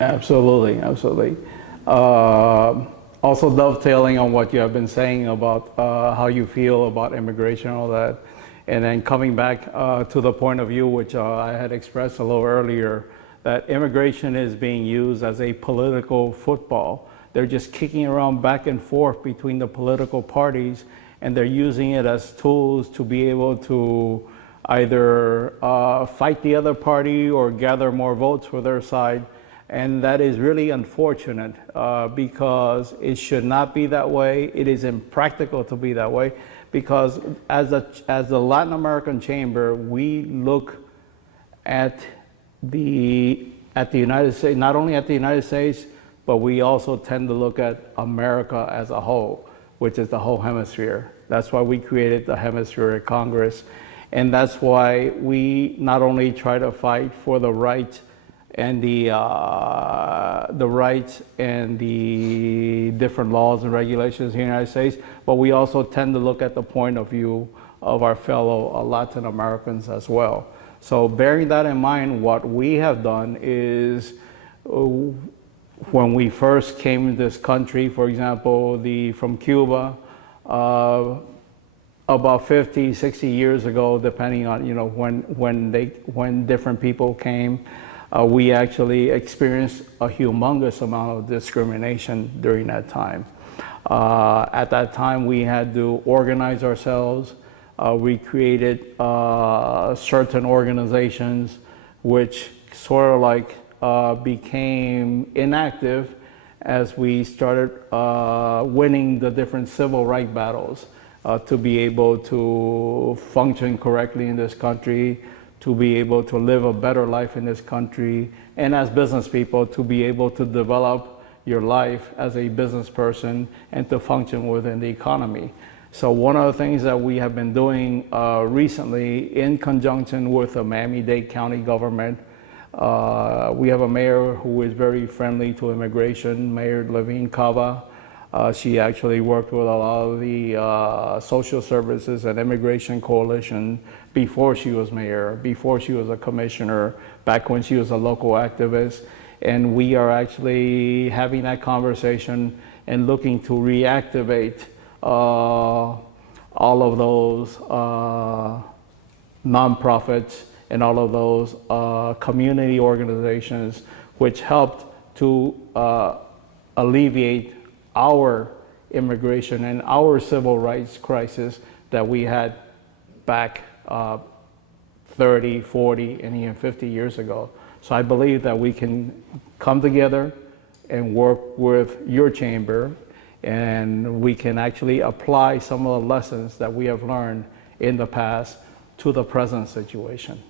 Absolutely, absolutely. Also dovetailing on what you have been saying about how you feel about immigration and all that, and then coming back to the point of view which I had expressed a little earlier, that immigration is being used as a political football. They're just kicking around back and forth between the political parties, and they're using it as tools to be able to either fight the other party or gather more votes for their side. And that is really unfortunate because it should not be that way. It is impractical to be that way because as the Latin American Chamber, we look at the United States, not only at the United States, but we also tend to look at America as a whole, which is the whole hemisphere. That's why we created the Hemispheric Congress. And that's why we not only try to fight for the rights and the different laws and regulations in the United States, but we also tend to look at the point of view of our fellow Latin Americans as well. So bearing that in mind, what we have done is when we first came to this country, for example, from Cuba, about 50, 60 years ago, depending on when different people came, we actually experienced a humongous amount of discrimination during that time. At that time, we had to organize ourselves. We created certain organizations which sort of like became inactive as we started winning the different civil rights battles to be able to function correctly in this country, to be able to live a better life in this country, and as business people to be able to develop your life as a business person and to function within the economy. So one of the things that we have been doing recently in conjunction with the Miami-Dade County government, we have a mayor who is very friendly to immigration, Mayor Levine Cava. She actually worked with a lot of the social services and immigration coalition before she was mayor, before she was a commissioner, back when she was a local activist. And we are actually having that conversation and looking to reactivate all of those nonprofits and all of those community organizations which helped to alleviate our immigration and our civil rights crisis that we had back 30, 40, and even 50 years ago. So I believe that we can come together and work with your chamber, and we can actually apply some of the lessons that we have learned in the past to the present situation.